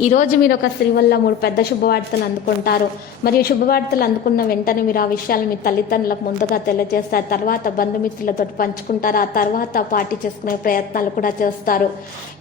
ఈరోజు మీరు ఒక స్త్రీ వల్ల మూడు పెద్ద శుభవార్తలు అందుకుంటారు. మరియు శుభవార్తలు అందుకున్న వెంటనే మీరు ఆ విషయాలు మీ తల్లిదండ్రులకు ముందుగా తెలియజేస్తారు. తర్వాత బంధుమిత్రులతో పంచుకుంటారు. ఆ తర్వాత పార్టీ చేసుకునే ప్రయత్నాలు కూడా చేస్తారు.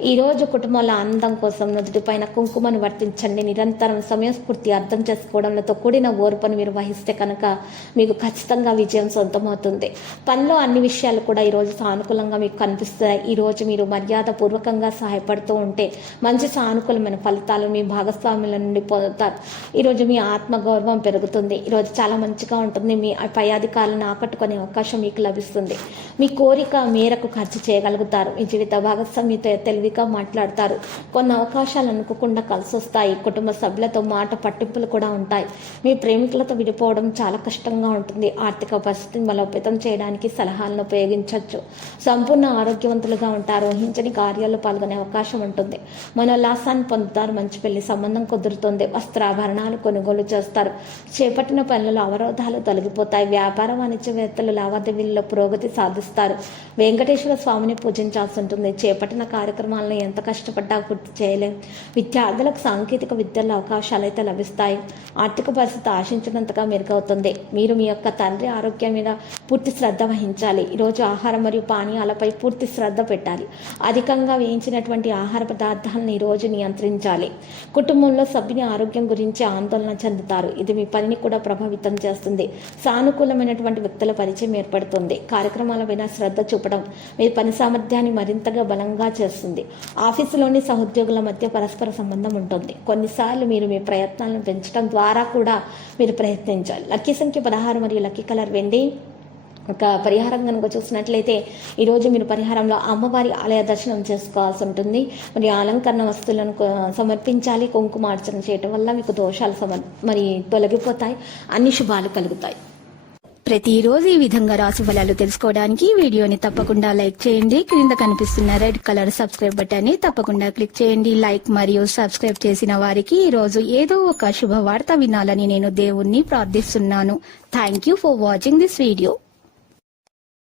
ఈరోజు కుటుంబంలో ఆనందం కోసం నుదుటిపైన కుంకుమను వర్తించండి. నిరంతరం సమయస్ఫూర్తి అర్థం చేసుకోవడంతో కూడిన ఓర్పును మీరు వహిస్తే కనుక మీకు ఖచ్చితంగా విజయం సొంతమవుతుంది. పనిలో అన్ని విషయాలు కూడా ఈరోజు సానుకూలంగా మీకు కనిపిస్తాయి. ఈరోజు మీరు మర్యాద పూర్వకంగా సహాయపడుతూ ఉంటే మంచి సానుకూలమైన ఫలితం ఫలితాలు మీ భాగస్వాముల నుండి పొందుతారు. ఈరోజు మీ ఆత్మగౌరవం పెరుగుతుంది. ఈరోజు చాలా మంచిగా ఉంటుంది. మీ పై అధికారులను ఆకట్టుకునే అవకాశం మీకు లభిస్తుంది. మీ కోరిక మేరకు ఖర్చు చేయగలుగుతారు. మీ జీవిత భాగస్వామితో తెలివిగా మాట్లాడతారు. కొన్ని అవకాశాలు అనుకోకుండా కలిసి వస్తాయి. కుటుంబ సభ్యులతో మాట పట్టింపులు కూడా ఉంటాయి. మీ ప్రేమికులతో విడిపోవడం చాలా కష్టంగా ఉంటుంది. ఆర్థిక పరిస్థితిని బలోపేతం చేయడానికి సలహాలను ఉపయోగించవచ్చు. సంపూర్ణ ఆరోగ్యవంతులుగా ఉంటారు. ఊహించని కార్యాల్లో పాల్గొనే అవకాశం ఉంటుంది. మనోల్లాసాన్ని పొందుతారు. మంచి పెళ్ళి సంబంధం కుదురుతుంది. వస్త్రాభరణాలు కొనుగోలు చేస్తారు. చేపట్టిన పనులలో అవరోధాలు తొలగిపోతాయి. వ్యాపార వాణిజ్యవేత్తలు లావాదేవీల్లో పురోగతి సాధిస్తారు. వెంకటేశ్వర స్వామిని పూజించాల్సి ఉంటుంది. చేపట్టిన కార్యక్రమాలను ఎంత కష్టపడ్డా పూర్తి చేయలేం. విద్యార్థులకు సాంకేతిక విద్యల్లో అవకాశాలు అయితే లభిస్తాయి. ఆర్థిక పరిస్థితి ఆశించినంతగా మెరుగవుతుంది. మీరు మీ యొక్క తండ్రి ఆరోగ్యం మీద పూర్తి శ్రద్ధ వహించాలి. ఈరోజు ఆహారం మరియు పానీయాలపై పూర్తి శ్రద్ధ పెట్టాలి. అధికంగా వేయించినటువంటి ఆహార పదార్థాలను ఈరోజు నియంత్రించాలి. కుటుంబంలో సభ్యుని ఆరోగ్యం గురించి ఆందోళన చెందుతారు. ఇది మీ పనిని కూడా ప్రభావితం చేస్తుంది. సానుకూలమైనటువంటి వ్యక్తుల పరిచయం ఏర్పడుతుంది. కార్యక్రమాల పైన శ్రద్ధ చూపడం మీ పని సామర్థ్యాన్ని మరింతగా బలంగా చేస్తుంది. ఆఫీసులోని సహోద్యోగుల మధ్య పరస్పర సంబంధం ఉంటుంది. కొన్నిసార్లు మీరు మీ ప్రయత్నాలను పెంచడం ద్వారా కూడా మీరు ప్రయత్నించాలి. లక్కీ సంఖ్య పదహారు మరియు లక్కీ కలర్ వెండి. పరిహారం కనుక చూసినట్లయితే ఈరోజు మీరు పరిహారంలో అమ్మవారి ఆలయ దర్శనం చేసుకోవాల్సి ఉంటుంది. మరి అలంకరణ వస్తువులను సమర్పించాలి. కుంకుమార్చన చేయటం వల్ల మీకు దోషాలు సమర్ మరి తొలగిపోతాయి. అన్ని శుభాలు కలుగుతాయి. ప్రతిరోజు ఈ విధంగా రాశి ఫలాలు తెలుసుకోవడానికి వీడియోని తప్పకుండా లైక్ చేయండి. క్రింద కనిపిస్తున్న రెడ్ కలర్ సబ్స్క్రైబ్ బటన్ని తప్పకుండా క్లిక్ చేయండి. లైక్ మరియు సబ్స్క్రైబ్ చేసిన వారికి ఈరోజు ఏదో ఒక శుభవార్త వినాలని నేను దేవుణ్ణి ప్రార్థిస్తున్నాను. Thank you for watching this video.